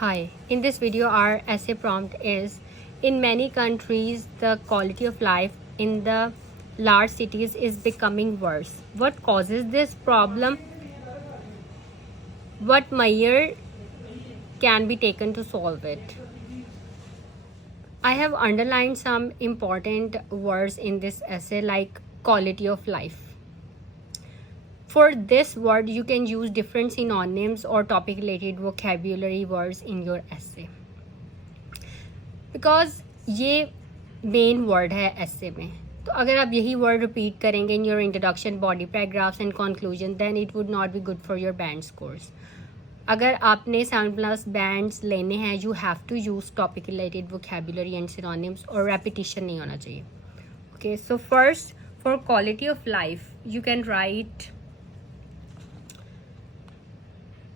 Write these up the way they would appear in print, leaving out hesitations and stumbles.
Hi, in this video our essay prompt is: in many countries the quality of life in the large cities is becoming worse. What causes this problem? What measure can be taken to solve it? I have underlined some important words in this essay like quality of life. For this word you can use different synonyms or topic related vocabulary words in your essay. Because ये main word है ऐसे में, तो अगर आप यही word repeat करेंगे in your introduction, body paragraphs and conclusion, then it would not be good for your band scores. अगर आपने 7+ बैंड्स लेने हैं you have to use topic related vocabulary and synonyms, और रेपिटिशन नहीं होना चाहिए. Okay, so first for quality of life you can write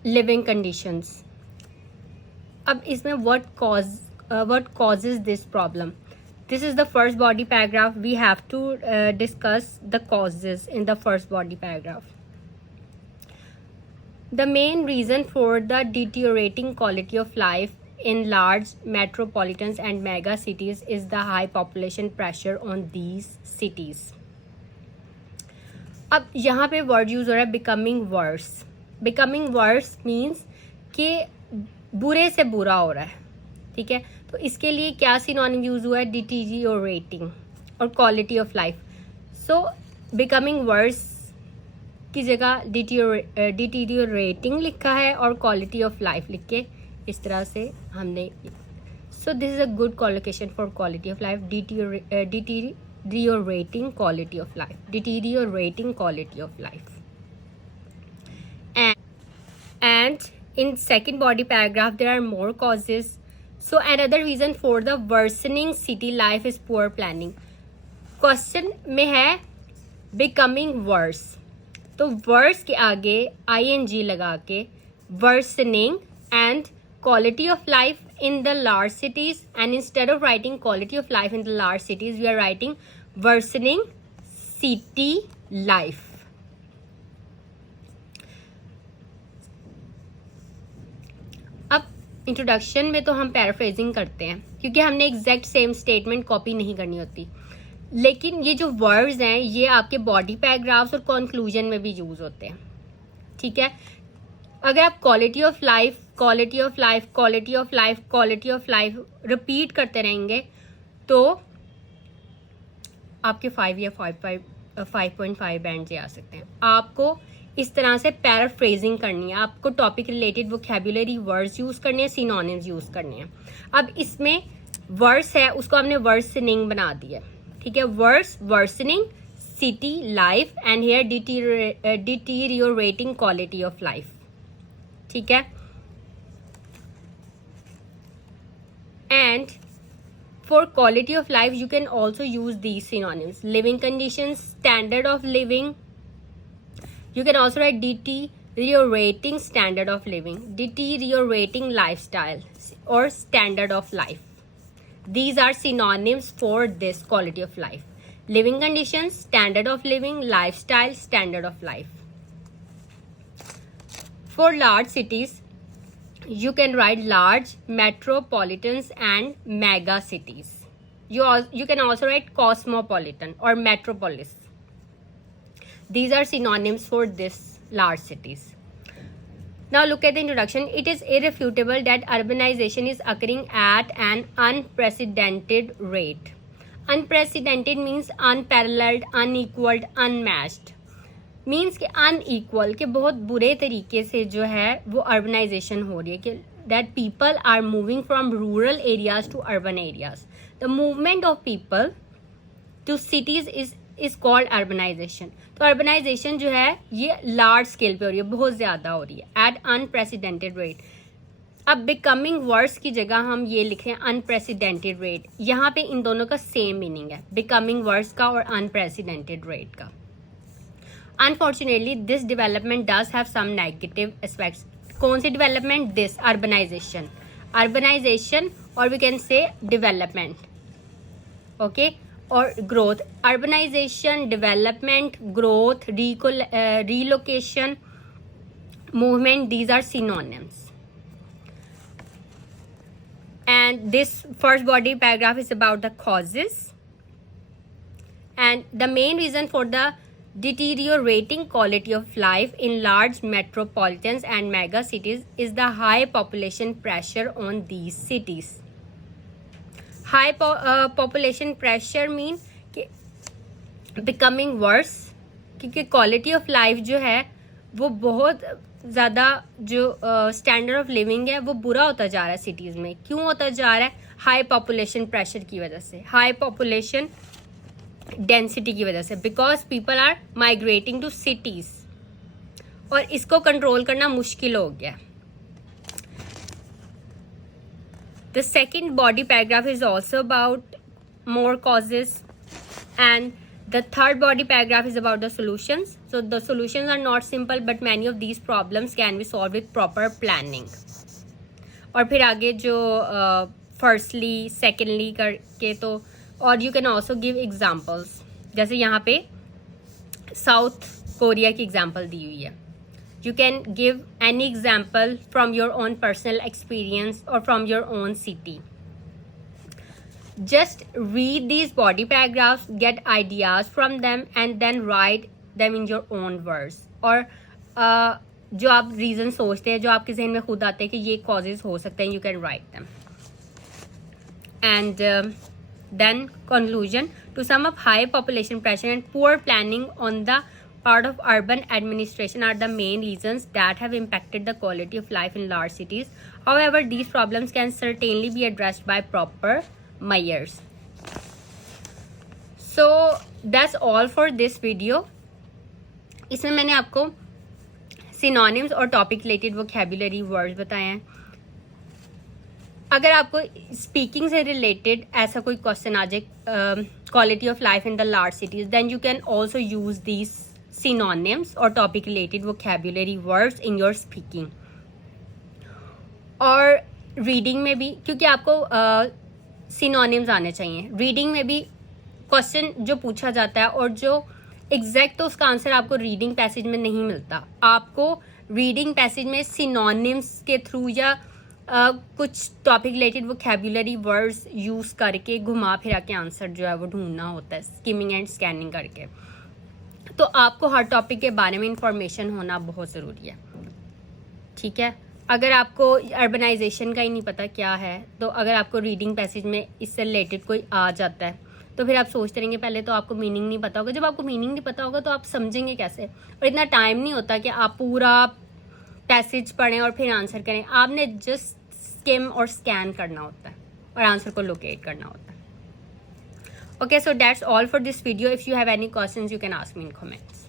living conditions. अब इसमें what causes this problem? This is the first body paragraph. We have to discuss the causes in the first body paragraph. The main reason for the deteriorating quality of life in large metropolitans and mega cities is the high population pressure on these cities. अब यहाँ पे word use हो रहा है becoming worse. Becoming worse means कि बुरे से बुरा हो रहा है. ठीक है, तो इसके लिए क्या सिनोनिम यूज हुआ है? डिटीरियोरेटिंग और quality of life. So becoming worse की जगह डिटीरियोरेटिंग लिखा है और क्वालिटी ऑफ लाइफ लिख के इस तरह से हमने. So this is a good collocation for quality of life. Deteriorating quality of life, deteriorating quality of life. And in second body paragraph there are more causes. So another reason for the worsening city life is poor planning. Question में है becoming worse, तो worse के आगे ing लगा के worsening and quality of life in the large cities, and instead of writing quality of life in the large cities we are writing worsening city life. Introduction में तो हम paraphrasing करते हैं क्योंकि हमने एग्जैक्ट सेम स्टेटमेंट कॉपी नहीं करनी होती, लेकिन ये जो वर्ड्स हैं ये आपके बॉडी पैराग्राफ्स और कंक्लूजन में भी यूज होते हैं. ठीक है, अगर आप quality of life, quality of life, quality of life, quality of life repeat करते रहेंगे तो आपके 5 या 5.5 बैंड आ सकते हैं. आपको इस तरह से पैराफ्रेजिंग करनी है, आपको topic related vocabulary words use करने हैं, सिनोनिम्स यूज करने हैं. अब इसमें वर्ड्स है उसको हमने वर्सनिंग बना दिया. ठीक है, worsening city life and here deteriorating quality of life. ठीक है, and for quality of life you can also use these synonyms: living conditions, standard of living. You can also write deteriorating standard of living, deteriorating lifestyle, or standard of life. These are synonyms for this quality of life: living conditions, standard of living, lifestyle, standard of life. For large cities, you can write large metropolitans and mega cities. You can also write cosmopolitan or metropolis. These are synonyms for this large cities. Now look at the introduction. It is irrefutable that urbanization is occurring at an unprecedented rate. Unprecedented means unparalleled, unequaled, unmatched. Means कि unequal, कि बहुत बुरे तरीके से जो है वो urbanization हो रही है, कि that people are moving from rural areas to urban areas. The movement of people to cities is called urbanization. तो अर्बनाइजेशन जो है ये लार्ज स्केल पे हो रही है, बहुत ज़्यादा हो रही है एट अनप्रेसिडेंटेड रेट. अब बिकमिंग वर्स की जगह हम ये लिख रहे हैं अनप्रेसिडेंटेड रेट. यहाँ पे इन दोनों का सेम मीनिंग है, बिकमिंग वर्स का और अनप्रेसिडेंटेड रेट का. Unfortunately this development does have some negative aspects. कौन सी डेवलपमेंट? दिस अर्बनाइजेशन और we can say development. Okay, और growth. Urbanisation, development, growth, relocation, movement, these are synonyms. And this first body paragraph is about the causes. And the main reason for the deteriorating quality of life in large metropolitans and mega cities is the high population pressure on these cities. High population pressure mean कि becoming worse, क्योंकि quality of life जो है वो बहुत ज़्यादा जो standard of living है वो बुरा होता जा रहा है सिटीज़ में. क्यों होता जा रहा है? हाई पॉपुलेशन प्रेशर की वजह से, हाई पॉपुलेशन डेंसिटी की वजह से, because people are migrating to cities और इसको कंट्रोल करना मुश्किल हो गया. The second body paragraph is also about more causes, and the third body paragraph is about the solutions. So the solutions are not simple, but many of these problems can be solved with proper planning. और फिर आगे जो firstly, secondly करके तो, और you can also give examples. जैसे यहाँ पे साउथ कोरिया की एग्जाम्पल दी हुई है. You can give any example from your own personal experience or from your own city. Just read these body paragraphs, get ideas from them, and then write them in your own words. और जो आप reason सोचते हैं, जो आपके जहन में खुद आते हैं कि ये causes हो सकते हैं, you can write them. And then conclusion. To sum up, high population pressure and poor planning on the part of urban administration are the main reasons that have impacted the quality of life in large cities. However, these problems can certainly be addressed by proper measures. So that's all for this video. इसमें मैंने आपको synonyms और topic related vocabulary words बताए हैं. अगर आपको speaking से related ऐसा कोई क्वेश्चन आ जाए, quality of life in the large cities, then you can also use these synonyms और topic related vocabulary words in your speaking. और रीडिंग में भी, क्योंकि आपको सिनोनिम्स आने चाहिए. रीडिंग में भी क्वेश्चन जो पूछा जाता है और जो एग्जैक्ट तो उसका आंसर आपको रीडिंग पैसेज में नहीं मिलता, आपको रीडिंग पैसेज में सिनोनिम्स के थ्रू या कुछ topic related vocabulary words use करके घुमा फिरा के आंसर जो है वो ढूंढना होता है, स्किमिंग एंड स्कैनिंग करके. तो आपको हर टॉपिक के बारे में इंफॉर्मेशन होना बहुत ज़रूरी है. ठीक है, अगर आपको अर्बनाइजेशन का ही नहीं पता क्या है, तो अगर आपको रीडिंग पैसेज में इससे रिलेटेड कोई आ जाता है तो फिर आप सोचते रहेंगे पहले तो आपको मीनिंग नहीं पता होगा. जब आपको मीनिंग नहीं पता होगा तो आप समझेंगे कैसे? और इतना टाइम नहीं होता कि आप पूरा पैसेज पढ़ें और फिर आंसर करें. आपने जस्ट स्किम और स्कैन करना होता है और आंसर को लोकेट करना होता है. Okay, so that's all for this video. If you have any questions you can ask me in comments.